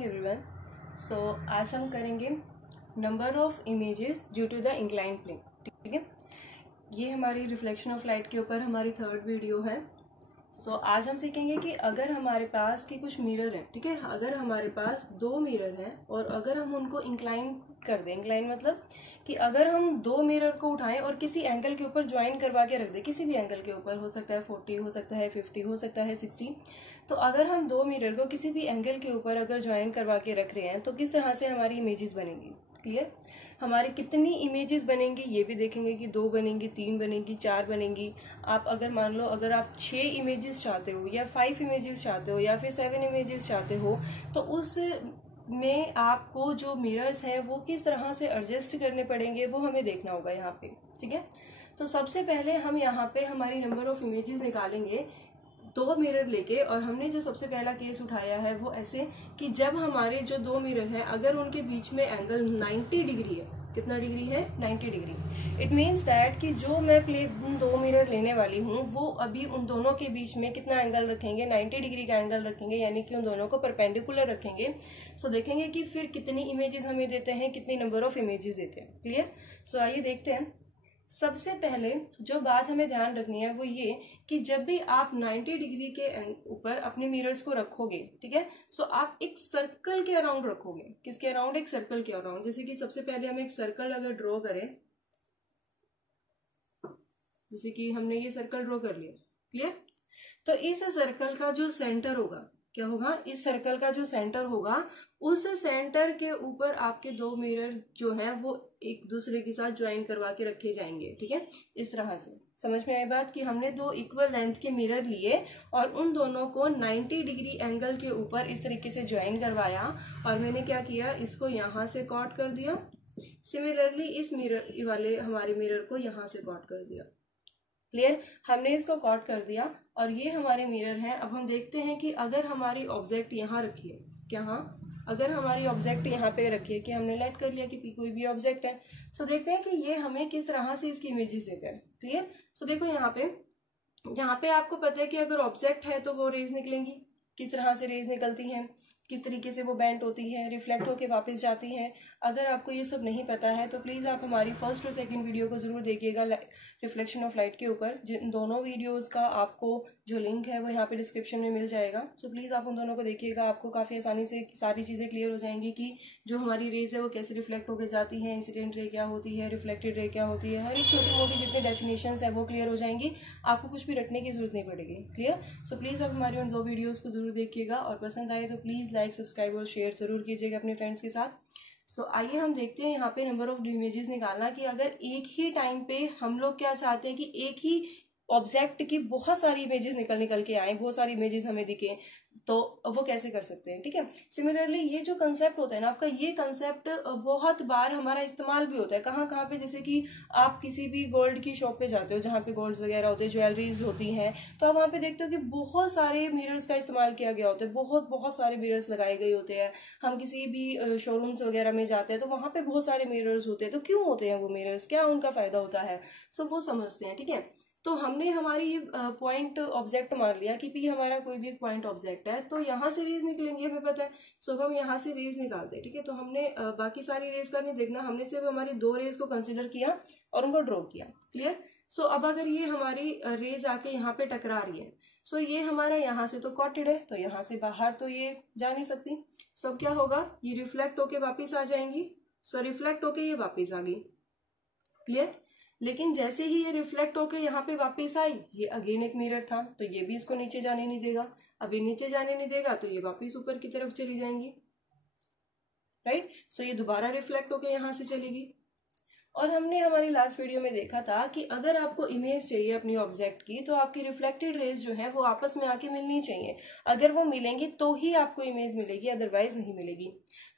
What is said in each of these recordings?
Morning everyone. सो आज हम करेंगे number of images due to the incline plane. ठीक है, ये हमारी रिफ्लेक्शन ऑफ लाइट के ऊपर हमारी थर्ड वीडियो है। सो आज हम सीखेंगे कि अगर हमारे पास की कुछ मिरर हैं, ठीक है, अगर हमारे पास दो मिरर हैं और अगर हम उनको इंक्लाइन कर दें, इंक्लाइन मतलब कि अगर हम दो मिरर को उठाएं और किसी एंगल के ऊपर ज्वाइन करवा के रख दें, किसी भी एंगल के ऊपर, हो सकता है 40, हो सकता है 50, हो सकता है 60। तो अगर हम दो मिरर को किसी भी एंगल के ऊपर अगर ज्वाइन करवा के रख रहे हैं तो किस तरह से हमारी इमेजेस बनेंगी। क्लियर? हमारी कितनी इमेजेस बनेंगी ये भी देखेंगे कि 2 बनेंगी, 3 बनेंगी, 4 बनेंगी। आप अगर मान लो अगर आप 6 इमेजेस चाहते हो या 5 इमेजेस चाहते हो या फिर 7 इमेजेस चाहते हो तो उस में आपको जो मिरर्स हैं वो किस तरह से एडजस्ट करने पड़ेंगे वो हमें देखना होगा यहाँ पे। ठीक है, तो सबसे पहले हम यहाँ पे हमारी नंबर ऑफ इमेजेस निकालेंगे दो मिरर लेके। और हमने जो सबसे पहला केस उठाया है वो ऐसे कि जब हमारे जो दो मिरर हैं अगर उनके बीच में एंगल 90 डिग्री है। कितना डिग्री है? 90 डिग्री। इट मीन्स दैट कि जो मैं दो मिरर लेने वाली हूँ वो अभी उन दोनों के बीच में कितना एंगल रखेंगे? 90 डिग्री का एंगल रखेंगे, यानी कि उन दोनों को परपेंडिकुलर रखेंगे। सो देखेंगे कि फिर कितनी इमेजेस हमें देते हैं, कितनी नंबर ऑफ इमेजेस देते हैं। क्लियर? सो आइए देखते हैं। सबसे पहले जो बात हमें ध्यान रखनी है वो ये कि जब भी आप 90 डिग्री के ऊपर अपने मिरर्स को रखोगे, ठीक है, सो आप एक सर्कल के अराउंड रखोगे। किसके अराउंड? एक सर्कल के अराउंड। जैसे कि सबसे पहले हम एक सर्कल अगर ड्रॉ करें, जैसे कि हमने ये सर्कल ड्रॉ कर लिया। क्लियर? तो इस सर्कल का जो सेंटर होगा, क्या होगा? इस सर्कल का जो सेंटर होगा उस सेंटर के ऊपर आपके दो मिरर जो है वो एक दूसरे के साथ ज्वाइन करवा के रखे जाएंगे। ठीक है, इस तरह से समझ में आई बात कि हमने दो इक्वल लेंथ के मिरर लिए और उन दोनों को 90 डिग्री एंगल के ऊपर इस तरीके से ज्वाइन करवाया और मैंने क्या किया, इसको यहां से कॉट कर दिया। सिमिलरली इस मिरर वाले हमारे मिरर को यहां से कॉट कर दिया। क्लियर? हमने इसको कॉट कर दिया और ये हमारे मिरर हैं। अब हम देखते हैं कि अगर हमारी ऑब्जेक्ट यहाँ रखी है, क्या, हाँ, अगर हमारी ऑब्जेक्ट यहाँ पे रखी है कि हमने लेट कर लिया कि कोई भी ऑब्जेक्ट है, सो देखते हैं कि ये हमें किस तरह से इसकी इमेजेस देते हैं। क्लियर? सो देखो यहाँ पे आपको पता है कि अगर ऑब्जेक्ट है तो वो रेज निकलेंगी। किस तरह से रेज निकलती हैं, किस तरीके से वो बेंट होती है, रिफ्लेक्ट होके वापस जाती हैं। अगर आपको ये सब नहीं पता है तो प्लीज़ आप हमारी फर्स्ट और सेकंड वीडियो को ज़रूर देखिएगा रिफ्लेक्शन ऑफ लाइट के ऊपर। जिन दोनों वीडियोस का आपको जो लिंक है वो यहाँ पे डिस्क्रिप्शन में मिल जाएगा। सो प्लीज़ आप उन दोनों को देखिएगा, आपको काफ़ी आसानी से सारी चीज़ें क्लियर हो जाएंगी कि जो हमारी रेज है वो कैसे रिफ्लेक्ट होकर जाती है, इंसिडेंट रे क्या होती है, रिफ्लेक्टेड रे क्या होती है, हर एक छोटी मोटी जितनी डेफिनेशन है वो क्लियर हो जाएंगी। आपको कुछ भी रटने की जरूरत नहीं पड़ेगी। क्लियर? सो प्लीज़ आप हमारी उन दो वीडियोज़ को जरूर देखिएगा और पसंद आए तो प्लीज़ लाइक, सब्सक्राइब और शेयर जरूर कीजिएगा अपने फ्रेंड्स के साथ। सो आइए हम देखते हैं यहाँ पे नंबर ऑफ इमेजेस निकालना कि अगर एक ही टाइम पे हम लोग क्या चाहते हैं कि एक ही ऑब्जेक्ट की बहुत सारी इमेजेस निकल के आए, बहुत सारी इमेजेस हमें दिखे, तो वो कैसे कर सकते हैं। ठीक है, सिमिलरली ये जो कंसेप्ट होता है ना आपका, ये कंसेप्ट बहुत बार हमारा इस्तेमाल भी होता है। कहाँ कहाँ पे? जैसे कि आप किसी भी गोल्ड की शॉप पे जाते हो जहाँ पे गोल्ड वगैरह होते हैं, ज्वेलरीज होती हैं, तो आप वहाँ पे देखते हो कि बहुत सारे मिरर्स का इस्तेमाल किया गया होता है, बहुत सारे मिरर्स लगाए गए होते हैं। हम किसी भी शोरूम्स वगैरह में जाते हैं तो वहाँ पे बहुत सारे मिरर्स होते हैं। तो क्यों होते हैं वो मिरर्स, क्या उनका फायदा होता है, सो वो समझते हैं। ठीक है, तो हमने हमारी पॉइंट ऑब्जेक्ट मान लिया कि पी हमारा कोई भी एक पॉइंट ऑब्जेक्ट है, तो यहाँ से रेज निकलेंगे हमें पता है। सो हम यहाँ से रेज निकालते हैं। ठीक है, तो हमने बाकी सारी रेज का नहीं देखना, हमने सिर्फ हमारी दो रेज को कंसिडर किया और उनको ड्रॉ किया। क्लियर? सो अब अगर ये हमारी रेज आके यहाँ पे टकरा रही है, सो ये हमारा यहाँ से तो कॉटेड है, तो यहाँ से बाहर तो ये जा नहीं सकती। सो अब क्या होगा, ये रिफ्लेक्ट होके वापिस आ जाएंगी। सो रिफ्लेक्ट होके ये वापिस आ गई। क्लियर? लेकिन जैसे ही ये रिफ्लेक्ट होके यहाँ पे वापस आई, ये अगेन एक मिरर था तो ये भी इसको नीचे जाने नहीं देगा। अब ये नीचे जाने नहीं देगा तो ये वापस ऊपर की तरफ चली जाएंगी। राइट? सो ये दोबारा रिफ्लेक्ट होके यहाँ से चलेगी। और हमने हमारी लास्ट वीडियो में देखा था कि अगर आपको इमेज चाहिए अपनी ऑब्जेक्ट की तो आपकी रिफ्लेक्टेड रेज जो है वो आपस में आके मिलनी चाहिए। अगर वो मिलेंगी तो ही आपको इमेज मिलेगी, अदरवाइज नहीं मिलेगी।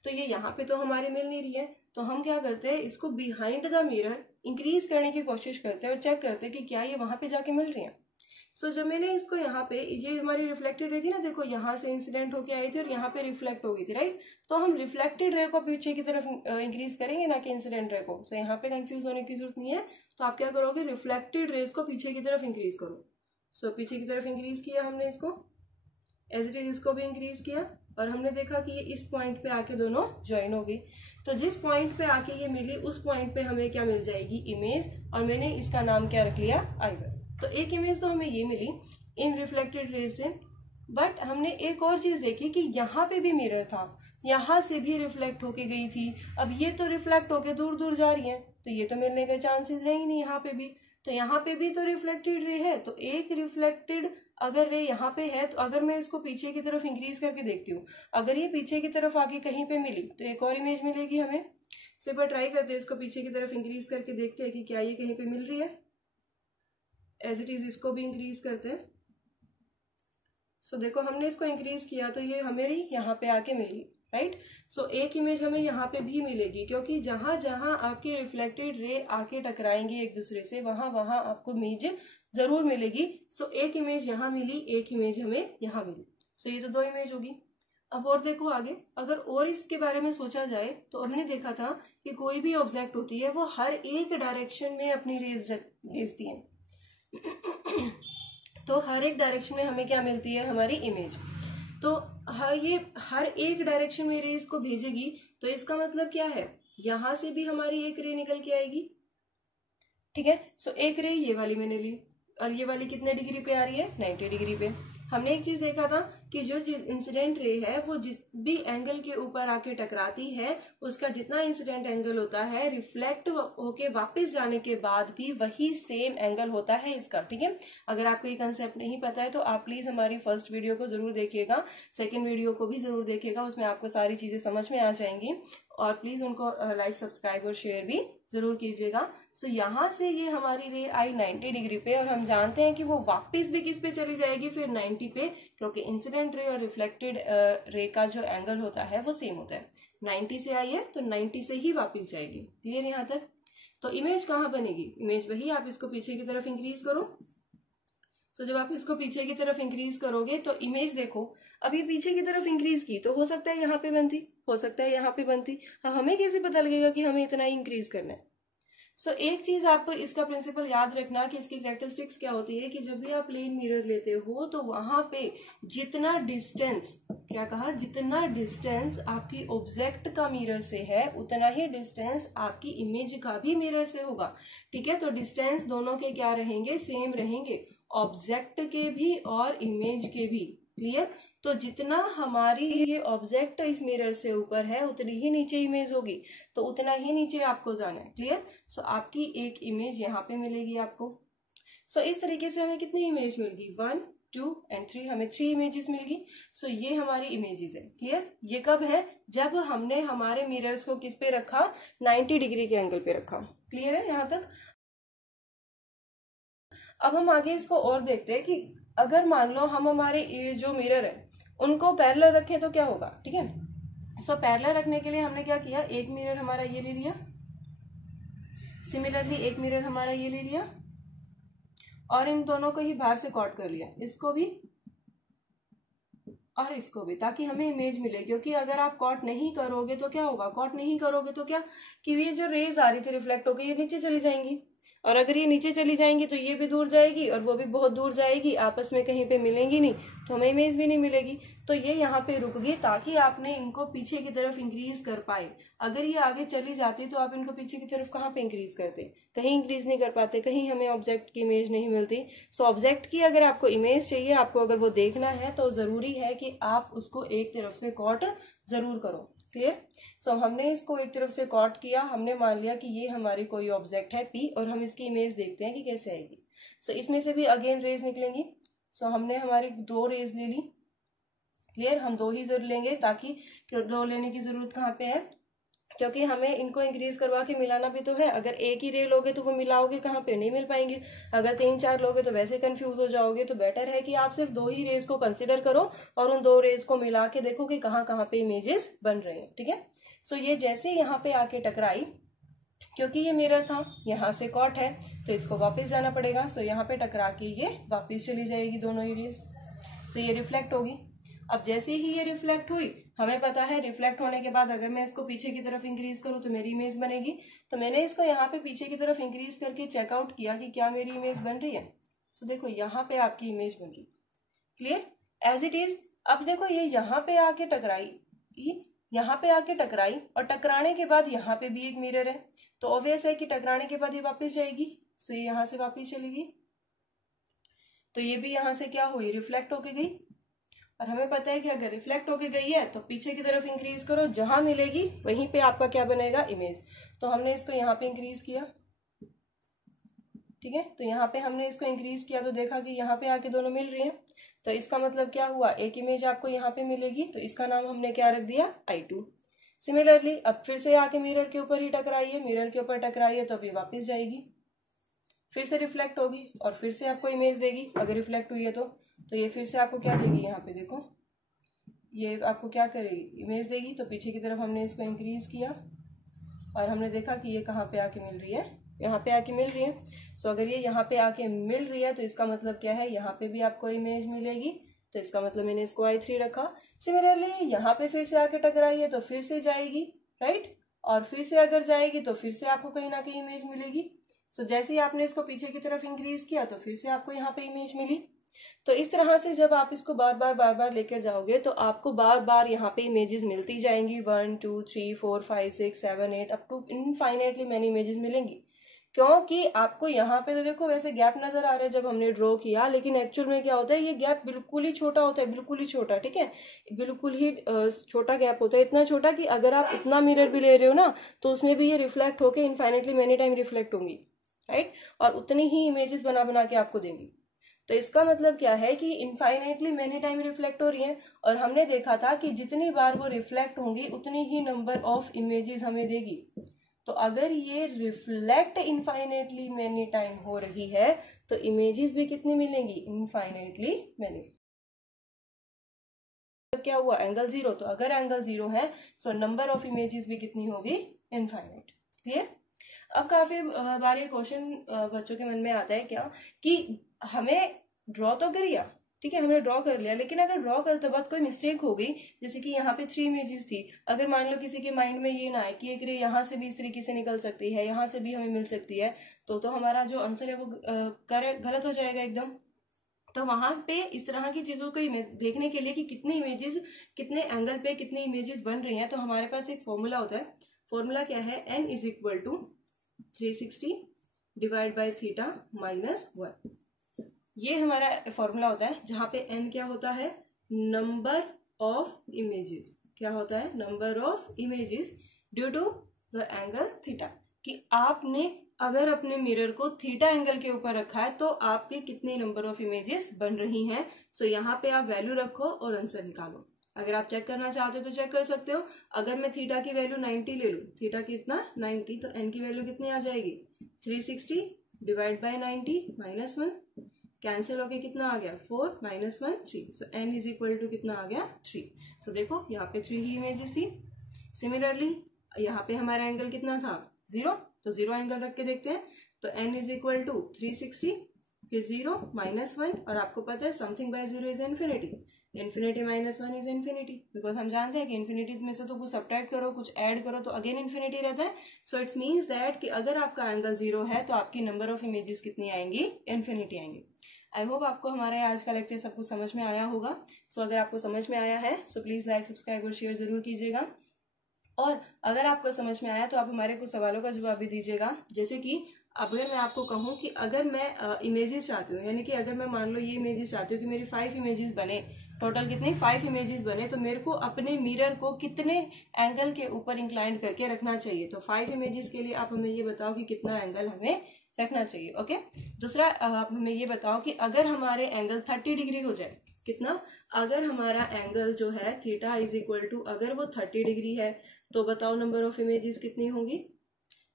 तो ये यहाँ पे तो हमारे मिल नहीं रही है, तो हम क्या करते हैं, इसको बिहाइंड द मिरर इंक्रीज करने की कोशिश करते हैं और चेक करते हैं कि क्या ये वहां पे जाके मिल रही है। सो जब मैंने इसको यहाँ पे, ये हमारी रिफ्लेक्टेड रे थी ना, देखो यहाँ से इंसिडेंट होके आई थी और यहाँ पे रिफ्लेक्ट हो गई थी, राइट? तो हम रिफ्लेक्टेड रे को पीछे की तरफ इंक्रीज करेंगे ना कि इंसिडेंट रे को। सो यहाँ पे कंफ्यूज होने की जरूरत नहीं है। तो आप क्या करोगे, रिफ्लेक्टेड रेज को पीछे की तरफ इंक्रीज करो। सो पीछे की तरफ इंक्रीज किया हमने इसको, एज इट इज इसको भी इंक्रीज किया और हमने देखा कि ये इस पॉइंट पे आके दोनों ज्वाइन हो गई। तो जिस पॉइंट पे आके ये मिली उस पॉइंट पे हमें क्या मिल जाएगी, इमेज, और मैंने इसका नाम क्या रख लिया, आइवर। तो एक इमेज तो हमें ये मिली इन रिफ्लेक्टेड रेज से, बट हमने एक और चीज देखी कि यहाँ पे भी मिरर था, यहाँ से भी रिफ्लेक्ट होके गई थी। अब ये तो रिफ्लेक्ट होके दूर दूर जा रही है, तो ये तो मिलने के चांसेस है ही नहीं यहाँ पे भी। तो यहाँ पे भी तो रिफ्लेक्टेड रे है, तो एक रिफ्लेक्टेड अगर रे यहाँ पे है, तो अगर मैं इसको पीछे की तरफ इंक्रीज करके देखती हूँ, अगर ये पीछे की तरफ आके कहीं पे मिली तो एक और इमेज मिलेगी हमें। तो एक बार ट्राई करते हैं, इसको पीछे की तरफ इंक्रीज करके देखते हैं कि क्या ये कहीं पे मिल रही है। एज इट इज इसको भी इंक्रीज करते हैं। सो देखो हमने इसको इंक्रीज किया तो ये हमें यहाँ पे आके मिली, राइट। सो एक इमेज हमें यहाँ पे भी मिलेगी, क्योंकि जहां जहां आपके रिफ्लेक्टेड रे आके टकराएंगे एक दूसरे से, वहां वहां आपको इमेज जरूर मिलेगी। सो एक इमेज यहाँ मिली, एक इमेज हमें यहाँ मिली। सो ये तो दो इमेज होगी। अब और देखो आगे, अगर और इसके बारे में सोचा जाए तो हमने देखा था कि कोई भी ऑब्जेक्ट होती है वो हर एक डायरेक्शन में अपनी रेज भेजती है। तो हर एक डायरेक्शन में हमें क्या मिलती है, हमारी इमेज। तो ये हर एक डायरेक्शन में रेज को भेजेगी, तो इसका मतलब क्या है, यहां से भी हमारी एक रे निकल के आएगी, ठीक है। सो एक रे ये वाली मैंने ली, और ये वाली कितने डिग्री पे आ रही है, 90 डिग्री पे। हमने एक चीज देखा था कि जो इंसिडेंट रे है वो जिस भी एंगल के ऊपर आके टकराती है, उसका जितना इंसिडेंट एंगल होता है, रिफ्लेक्ट होके वापस जाने के बाद भी वही सेम एंगल होता है इसका, ठीक है। अगर आपको ये कंसेप्ट नहीं पता है तो आप प्लीज हमारी फर्स्ट वीडियो को जरूर देखिएगा, सेकेंड वीडियो को भी जरूर देखिएगा, उसमें आपको सारी चीजें समझ में आ जाएंगी। और प्लीज उनको लाइक, सब्सक्राइब और शेयर भी जरूर कीजिएगा। सो यहाँ से ये हमारी रे आई 90 डिग्री पे, और हम जानते हैं कि वो वापस भी किस पे चली जाएगी, फिर 90 पे, क्योंकि इंसिडेंट रे और रिफ्लेक्टेड रे का जो एंगल होता है वो सेम होता है। 90 से आई है तो 90 से ही वापस जाएगी। क्लियर यहाँ तक। तो इमेज कहाँ बनेगी, इमेज वही, आप इसको पीछे की तरफ इंक्रीज करो। तो जब आप इसको पीछे की तरफ इंक्रीज करोगे तो इमेज देखो, अभी पीछे की तरफ इंक्रीज की तो हो सकता है यहाँ पे बनती, हो सकता है यहाँ पे बनती। हमें कैसे पता लगेगा कि हमें इतना ही इंक्रीज करना है। सो एक चीज आप इसका प्रिंसिपल याद रखना कि इसकी कैरेक्टरिस्टिक्स क्या होती है कि जब भी आप प्लेन मिरर लेते हो तो वहां पे जितना डिस्टेंस, क्या कहा, जितना डिस्टेंस आपकी ऑब्जेक्ट का मिरर से है उतना ही डिस्टेंस आपकी इमेज का भी मिरर से होगा, ठीक है। तो डिस्टेंस दोनों के क्या रहेंगे, सेम रहेंगे, ऑब्जेक्ट के भी और इमेज के भी। क्लियर। तो जितना हमारी ये ऑब्जेक्ट इस मिरर से ऊपर है उतनी ही नीचे इमेज होगी, तो उतना ही नीचे आपको जाना है। क्लियर। सो आपकी एक इमेज यहाँ पे मिलेगी आपको। सो इस तरीके से हमें कितनी इमेज मिल गई, 1, 2 एंड 3, हमें 3 इमेजेस मिल गई। सो ये हमारी इमेजेस है। क्लियर। ये कब है, जब हमने हमारे मिरर्स को किस पे रखा, 90 डिग्री के एंगल पे रखा। क्लियर है यहाँ तक। अब हम आगे इसको और देखते हैं कि अगर मान लो हम हमारे ये जो मिरर है उनको पैरेलल रखें तो क्या होगा, ठीक है। सो पैरेलल रखने के लिए हमने क्या किया, एक मिरर हमारा ये ले लिया, सिमिलरली एक मिरर हमारा ये ले लिया, और इन दोनों को ही बाहर से कॉट कर लिया, इसको भी और इसको भी, ताकि हमें इमेज मिले। क्योंकि अगर आप कॉट नहीं करोगे तो क्या होगा, कॉट नहीं करोगे तो क्या, कि ये जो रेज आ रही थी रिफ्लेक्ट होकर ये नीचे चली जाएंगी, और अगर ये नीचे चली जाएंगी तो ये भी दूर जाएगी और वो भी बहुत दूर जाएगी, आपस में कहीं पे मिलेंगी नहीं, तो हमें इमेज भी नहीं मिलेगी। तो ये यहाँ पे रुक गई ताकि आपने इनको पीछे की तरफ इंक्रीज कर पाए। अगर ये आगे चली जाती तो आप इनको पीछे की तरफ कहाँ पे इंक्रीज करते, कहीं इंक्रीज नहीं कर पाते, कहीं हमें ऑब्जेक्ट की इमेज नहीं मिलती। सो ऑब्जेक्ट की अगर आपको इमेज चाहिए, आपको अगर वो देखना है, तो जरूरी है कि आप उसको एक तरफ से कॉट जरूर करो। क्लियर। सो हमने इसको एक तरफ से कॉट किया, हमने मान लिया कि ये हमारी कोई ऑब्जेक्ट है P, और हम इसकी इमेज देखते हैं कि कैसे आएगी। सो इसमें से भी अगेन रेज निकलेंगी। सो हमने हमारी 2 रेज ले ली। क्लियर। हम 2 ही जरूर लेंगे, ताकि 2 लेने की जरूरत कहाँ पे है, क्योंकि हमें इनको इंक्रीज करवा के मिलाना भी तो है। अगर एक ही रे लोगे तो वो मिलाओगे कहाँ पे, नहीं मिल पाएंगे। अगर 3-4 लोगे तो वैसे कंफ्यूज हो जाओगे। तो बेटर है कि आप सिर्फ 2 ही रेज को कंसिडर करो और उन 2 रेज को मिला के देखो कि कहाँ कहाँ पे इमेजेस बन रहे हैं। ठीक है। सो ये जैसे यहाँ पे आके टकराई, क्योंकि ये मिरर था, यहाँ से कॉट है, तो इसको वापस जाना पड़ेगा। सो यहाँ पे टकरा के ये वापस चली जाएगी दोनों ही रेज। सो ये रिफ्लेक्ट होगी। अब जैसे ही ये रिफ्लेक्ट हुई, हमें पता है रिफ्लेक्ट होने के बाद अगर मैं इसको पीछे की तरफ इंक्रीज करूं तो मेरी इमेज बनेगी। तो मैंने इसको यहाँ पे पीछे की तरफ इंक्रीज करके चेकआउट किया कि क्या मेरी इमेज बन रही है। सो देखो यहाँ पे आपकी इमेज बन रही। क्लियर। एज इट इज अब देखो ये यहाँ पे आके टकराई, यहाँ पे आके टकराई और टकराने के बाद यहाँ पे भी एक मिरर है, तो ऑब्वियस है कि टकराने के बाद ये वापस जाएगी, सो ये यहाँ से वापस चलेगी, तो ये भी यहाँ से क्या हुई, रिफ्लेक्ट होके गई। और हमें पता है कि अगर रिफ्लेक्ट होके गई है तो पीछे की तरफ इंक्रीज करो, जहां मिलेगी वहीं पे आपका क्या बनेगा, इमेज। तो हमने इसको यहाँ पे इंक्रीज किया, ठीक है, तो यहाँ पे हमने इसको इंक्रीज किया तो देखा कि यहाँ पे आके दोनों मिल रही हैं, तो इसका मतलब क्या हुआ, एक इमेज आपको यहाँ पे मिलेगी, तो इसका नाम हमने क्या रख दिया, I2। सिमिलरली अब फिर से आके मिरर के ऊपर ही टकराई है, मिरर के ऊपर टकराई है तो अभी वापस जाएगी, फिर से रिफ्लेक्ट होगी और फिर से आपको इमेज देगी, अगर रिफ्लेक्ट हुई है तो ये फिर से आपको क्या देगी, यहाँ पे देखो ये आपको क्या करेगी, इमेज देगी। तो पीछे की तरफ हमने इसको इंक्रीज किया और हमने देखा कि ये कहाँ पे आके मिल रही है, यहाँ पे आके मिल रही है। सो अगर ये यहाँ पे आके मिल रही है तो इसका मतलब क्या है, यहाँ पे भी आपको इमेज मिलेगी, तो इसका मतलब मैंने इसको I3 रखा। सिमिलरली यहाँ पे फिर से आके टकराई है तो फिर से जाएगी, राइट, और फिर से अगर जाएगी तो फिर से आपको कहीं ना कहीं इमेज मिलेगी। सो जैसे ही आपने इसको पीछे की तरफ इंक्रीज किया तो फिर से आपको यहाँ पे इमेज मिली। तो इस तरह से जब आप इसको बार बार लेकर जाओगे तो आपको बार बार यहाँ पे इमेजेस मिलती जाएंगी, 1 2 3 4 5 6 7 8 up to infinitely many images मिलेंगी, क्योंकि आपको यहाँ पे तो देखो वैसे गैप नजर आ रहा है जब हमने ड्रॉ किया, लेकिन एक्चुअल में क्या होता है, ये गैप बिल्कुल ही छोटा होता है, बिल्कुल ही छोटा, ठीक है, बिल्कुल ही छोटा गैप होता है, इतना छोटा कि अगर आप इतना मिरर भी ले रहे हो ना तो उसमें भी ये रिफ्लेक्ट होके इनफाइनेटली मेनी टाइम रिफ्लेक्ट होंगी, राइट, और उतनी ही इमेजेस बना के आपको देंगी। तो इसका मतलब क्या है कि इनफाइनेटली मेनी टाइम रिफ्लेक्ट हो रही है, और हमने देखा था कि जितनी बार वो रिफ्लेक्ट होंगी उतनी ही नंबर ऑफ इमेजेस हमें देगी। तो अगर ये रिफ्लेक्ट इनफाइनेटली मेनी टाइम हो रही है तो इमेजेस भी कितनी मिलेंगी, इनफाइनेटली मेनी। क्या हुआ, एंगल 0, तो अगर एंगल 0 है सो नंबर ऑफ इमेजेस भी कितनी होगी, इनफाइनेट। क्लियर। अब काफी बार ये क्वेश्चन बच्चों के मन में आता है क्या कि हमें ड्रॉ तो करिए, ठीक है, हमने ड्रॉ कर लिया, लेकिन अगर ड्रॉ करते वक्त कोई मिस्टेक हो गई, जैसे कि यहाँ पे 3 इमेजेस थी, अगर मान लो किसी के माइंड में ये ना है कि एक रे यहाँ से भी इस तरीके से निकल सकती है, यहाँ से भी हमें मिल सकती है, तो हमारा जो आंसर है वो गलत हो जाएगा एकदम। तो वहां पे इस तरह की चीजों को देखने के लिए कि कितनी इमेजेस कितने एंगल पे कितनी इमेजेस बन रही हैं, तो हमारे पास एक फॉर्मूला होता है। फॉर्मूला क्या है, n is equal to 360 divide by theta minus 1। ये हमारा फॉर्मूला होता है जहां पे n क्या होता है, नंबर ऑफ इमेजेस, क्या होता है, number of images due to the angle theta, कि आपने अगर अपने मिरर को थीटा एंगल के ऊपर रखा है तो आपके कितने नंबर ऑफ इमेजेस बन रही हैं। सो यहाँ पे आप वैल्यू रखो और आंसर निकालो। अगर आप चेक करना चाहते हो तो चेक कर सकते हो। अगर मैं थीटा की वैल्यू 90 ले लूं, थीटा कितना 90, तो एन की वैल्यू कितनी आ जाएगी, 360 डिवाइड बाय 90 माइनस 1, कैंसिल होके कितना आ गया, 4 minus 1 3, so N is equal to कितना आ गया, 3। सो देखो यहाँ पे 3 ही इमेजेस थी। सिमिलरली यहाँ पे हमारा एंगल कितना था, 0, तो 0 एंगल रख के देखते हैं, तो n इज इक्वल टू 360 फिर 0 माइनस 1, और आपको पता है something bye 0 is infinity, infinity minus 1 is infinity, because हम जानते हैं कि इन्फिनिटी में से तो कुछ सब्ट्रैक्ट करो कुछ ऐड करो तो अगेन इन्फिनिटी रहता है। सो इट्स मीन्स दैट कि अगर आपका एंगल 0 है तो आपकी नंबर ऑफ इमेजेस कितनी आएंगी, इन्फिनिटी आएंगी। आई होप आपको हमारा आज का लेक्चर सब कुछ समझ में आया होगा। सो अगर आपको समझ में आया है सो प्लीज लाइक सब्सक्राइब और शेयर जरूर कीजिएगा, और अगर आपको समझ में आया तो आप हमारे कुछ सवालों का जवाब भी दीजिएगा। जैसे कि अगर मैं आपको कहूं कि अगर मैं इमेजेस चाहती हूँ, यानी कि अगर मैं मान लो ये इमेजेस चाहती हूँ कि मेरी 5 इमेजेस बने, टोटल कितनी 5 इमेजेस बने, तो मेरे को अपने मिरर को कितने एंगल के ऊपर इंक्लाइन करके रखना चाहिए। तो 5 इमेजेस के लिए आप हमें ये बताओ कि कितना एंगल हमें रखना चाहिए। ओके, दूसरा आप हमें ये बताओ कि अगर हमारे एंगल 30 डिग्री हो जाए, कितना, अगर हमारा एंगल जो है थीटा इज इक्वल टू अगर वो 30 डिग्री है तो बताओ नंबर ऑफ इमेजेस कितनी होंगी।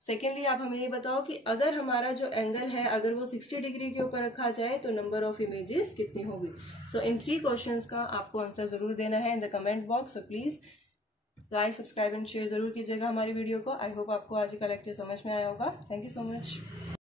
सेकेंडली आप हमें ये बताओ कि अगर हमारा जो एंगल है अगर वो 60 डिग्री के ऊपर रखा जाए तो नंबर ऑफ इमेजेस कितनी होगी। सो इन 3 क्वेश्चंस का आपको आंसर जरूर देना है in the comment box. So please like subscribe and share जरूर कीजिएगा हमारी वीडियो को। आई होप आपको आज का लेक्चर समझ में आया होगा। Thank you so much.